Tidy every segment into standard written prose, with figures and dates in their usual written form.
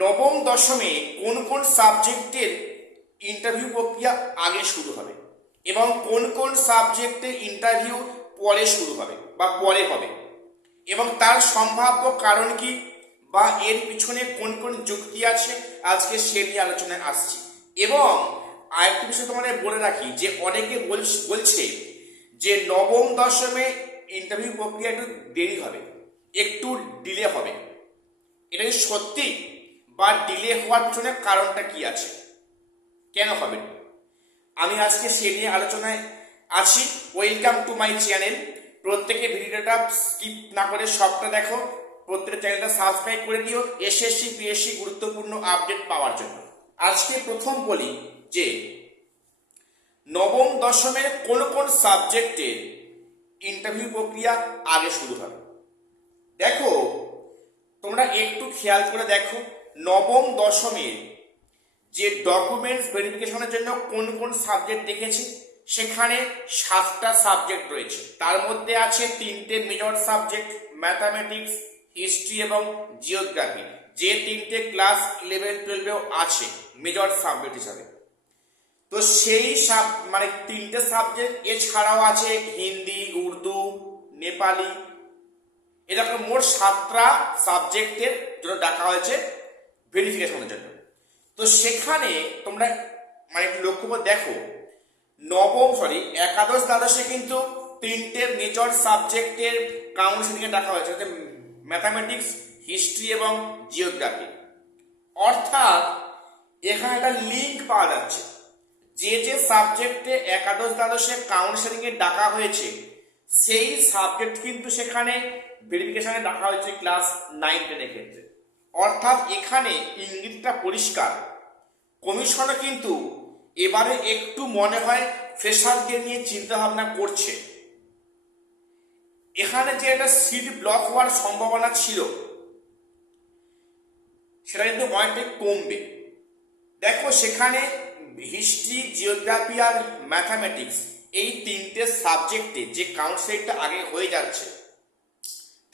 নবম দশমে কোন কোন সাবজেক্টের ইন্টারভিউ প্রক্রিয়া আগে শুরু হবে এবং কোন কোন সাবজেক্টের ইন্টারভিউ পরে শুরু হবে বা পরে হবে এবং তার সম্ভাব্য কারণ কি বা এর পিছনে কোন কোন যুক্তি আছে, আজকে সে নিয়ে আলোচনায় আসছি। এবং আরেকটি বিষয় তোমাদের বলে রাখি যে অনেকে বলছে যে নবম দশমে ইন্টারভিউ প্রক্রিয়া একটু দেরি হবে, একটু ডিলে হবে। এটা কি সত্যি বা ডিলে হওয়ার পিছনে কারণটা কি আছে, কেন হবে? আমি আজকে সে নিয়ে আলোচনায় আছি। Welcome to my channel. প্রত্যেকে ভিডিওটা স্কিপ না করে সবটা দেখো, প্রত্যেকের চ্যানেলটা সাবস্ক্রাইব করে দিও এসএসসি পিএসসি গুরুত্বপূর্ণ আপডেট পাওয়ার জন্য। আজকে প্রথম বলি যে নবম দশমের কোন কোন সাবজেক্টের ইন্টারভিউ প্রক্রিয়া আগে শুরু হবে। দেখো, তোমরা একটু খেয়াল করে দেখো, নবম দশমের যে ডকুমেন্টস ভেরিফিকেশনের জন্য কোন কোন সাবজেক্ট দেখেছি, সেখানে 7টা সাবজেক্ট রয়েছে। তার মধ্যে আছে 3টে মেজর সাবজেক্ট, ম্যাথামেটিক্স, হিস্ট্রি এবং জিওগ্রাফি, যে 3টে ক্লাস 11-12-এও আছে মেজর সাবজেক্ট হিসাবে। তো সেই মানে 3টে সাবজেক্ট এছাড়াও আছে হিন্দি, উর্দু, নেপালি, এরকম মোট 7টা সাবজেক্টের জন্য ডাকা হয়েছে ভেরিফিকেশনের জন্য। তো সেখানে তোমরা মানে লক্ষ্য করে দেখো, একাদশ দ্বাদশে কিন্তু 3টে মেজর সাবজেক্টের কাউন্সিলিংয়ে ডাকা হয়েছে, ম্যাথামেটিক্স, হিস্ট্রি এবং জিওগ্রাফি। অর্থাৎ এখানে একটা লিঙ্ক পাওয়া যাচ্ছে, যে যে সাবজেক্টে একাদশ দ্বাদশে কাউন্সিলিংয়ে ডাকা হয়েছে সেই সাবজেক্ট কিন্তু সেখানে ভেরিফিকেশনে ডাকা হয়েছে ক্লাস 9-10 ক্ষেত্রে। অর্থাৎ এখানে ইঙ্গিতটা পরিষ্কার, কমিশনও কিন্তু এবারে একটু মনে হয় ফ্রেশারদের নিয়ে চিন্তা ভাবনা করছে। এখানে যে একটা সিট ব্লক হওয়ার সম্ভাবনা ছিল সেটা কিন্তু অনেকটাই কমবে। দেখো, সেখানে হিস্ট্রি, জিওগ্রাফি আর ম্যাথামেটিক্স এই 3টে সাবজেক্টে যে কাউন্সিলিংটা আগে হয়ে যাচ্ছে,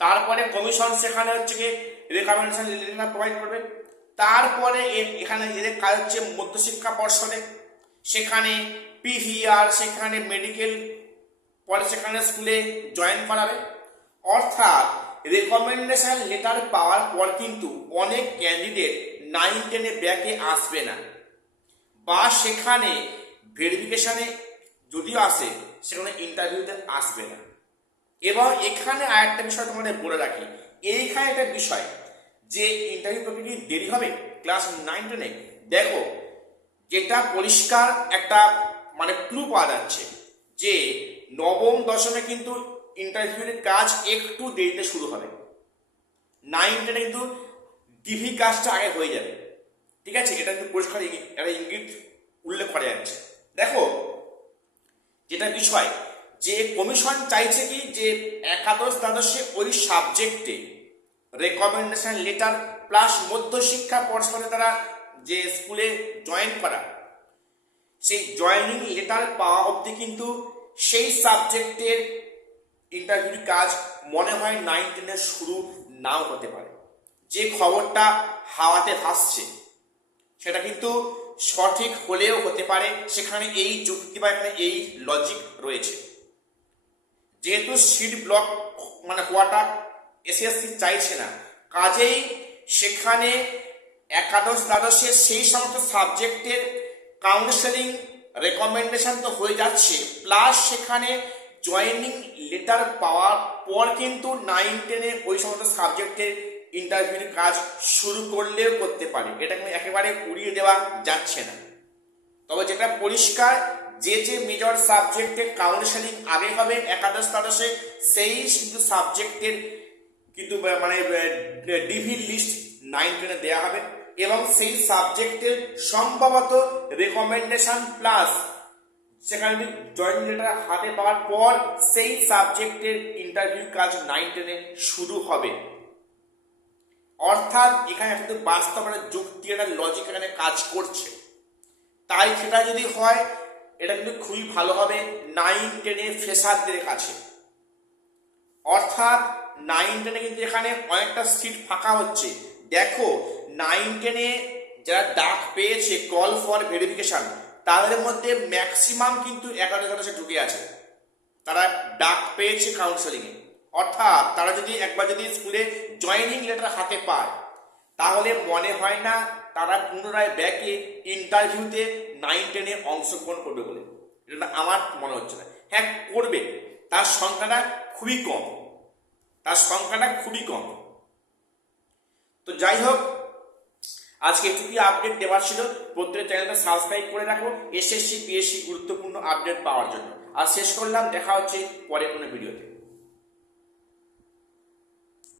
তারপরে কমিশন সেখানে হচ্ছে গিয়ে রেকমেন্ডেশন লেটার প্রোভাইড করবে। তারপরে এখানে এদের কাজ হচ্ছে মধ্যশিক্ষা পর্ষদে, সেখানে পিভিআর, সেখানে মেডিকেল, পরে সেখানে স্কুলে জয়েন করাবে। অর্থাৎ রেকমেন্ডেশন লেটার পাওয়ার পর কিন্তু অনেক ক্যান্ডিডেট 9-10-এ ব্যাকে আসবে না, বা সেখানে ভেরিফিকেশনে যদিও আসে সেখানে ইন্টারভিউতে আসবে না। এবং এখানে আরেকটা বিষয় তোমাদের বলে রাখি, এইখানে একটা বিষয় যে ইন্টারভিউ প্রক্রিয়া দেরি হবে ক্লাস 9-10-এ। দেখো, যেটা পরিষ্কার একটা মানে ক্লু পাওয়া যাচ্ছে যে নবম দশমে কিন্তু ইন্টারভিউর কাজ একটু দেরিতে শুরু হবে, 9-10-এ কিন্তু ডিভি কাজটা আগে হয়ে যাবে। ঠিক আছে, এটা কিন্তু পরিষ্কার একটা ইঙ্গিত উল্লেখ করা যাচ্ছে। দেখো, যেটা বিষয় যে কমিশন চাইছে কি যে একাদশ দ্বাদশে ওই সাবজেক্টে রেকমেন্ডেশন লেটার প্লাস মধ্যশিক্ষা পর্ষদে তারা যে স্কুলে জয়েন করা, সেই জয়েনিং লেটার পাওয়া অবধি কিন্তু সেই সাবজেক্টের ইন্টারভিউর কাজ মনে হয় 9-10-এ শুরু নাও হতে পারে। যে খবরটা হাওয়াতে ভাসছে সেটা কিন্তু সঠিক হলেও হতে পারে, সেখানে এই যুক্তি বা এখানে এই লজিক রয়েছে। যেহেতু সিট ব্লক মানে হওয়াটা এসএসসি চাইছে না, কাজেই সেখানে একাদশ দ্বাদশে সেই সমস্ত সাবজেক্টের কাউন্সেলিং রেকমেন্ডেশন তো হয়ে যাচ্ছে, প্লাস সেখানে জয়েনিং লেটার পাওয়ার পর কিন্তু 9-10-এ ওই সমস্ত সাবজেক্টের ইন্টারভিউর কাজ শুরু করলেও করতে পারে। এটা কিন্তু একেবারে উড়িয়ে দেওয়া যাচ্ছে না। তবে যেটা পরিষ্কার, যে যে মেজর সাবজেক্টের কাউন্সেলিং আগে হবে একাদশ দ্বাদশে, সেই কিন্তু সাবজেক্টের কিন্তু মানে ডিভি লিস্ট 9-10-এ দেওয়া হবে এবং সেই সাবজেক্টের সম্ভবত রেকমেন্ডেশন প্লাস সেখানে জয়েনিং লেটার হাতে পাওয়ার পর সেই সাবজেক্টের ইন্টারভিউ কাজ 9-10-এ শুরু হবে। অর্থাৎ এখানে কিন্তু বাস্তব একটা যুক্তি, একটা লজিক এখানে কাজ করছে। তাই সেটা যদি হয় এটা কিন্তু খুবই ভালো হবে 9-10-এ ফ্রেশারদের কাছে। অর্থাৎ 9-10-এ কিন্তু এখানে অনেকটা সিট ফাঁকা হচ্ছে। দেখো, 9-10-এ যারা ডাক পেয়েছে কল ফর ভেরিফিকেশন, তাদের মধ্যে ম্যাক্সিমাম কিন্তু 11-12 ঢুকে আছে, তারা ডাক পেয়েছে কাউন্সেলিংয়ে। অর্থাৎ তারা যদি একবার যদি স্কুলে জয়েনিং লেটার হাতে পায়, তাহলে মনে হয় না তারা পুনরায় ব্যাকে ইন্টারভিউতে 9-10-এ অংশগ্রহণ করবে বলে, এটা আমার মনে হচ্ছে না। হ্যাঁ করবে, তার সংখ্যাটা খুবই কম, তার সংখ্যাটা খুবই কম। তো যাই হোক, আজকে এটুকুই আপডেট দেওয়ার ছিল। প্রত্যেক চ্যানেলটা সাবস্ক্রাইব করে রাখো এসএসসি পিএসসি গুরুত্বপূর্ণ আপডেট পাওয়ার জন্য। আর শেষ করলাম, দেখা হচ্ছে পরে কোনো ভিডিওতে।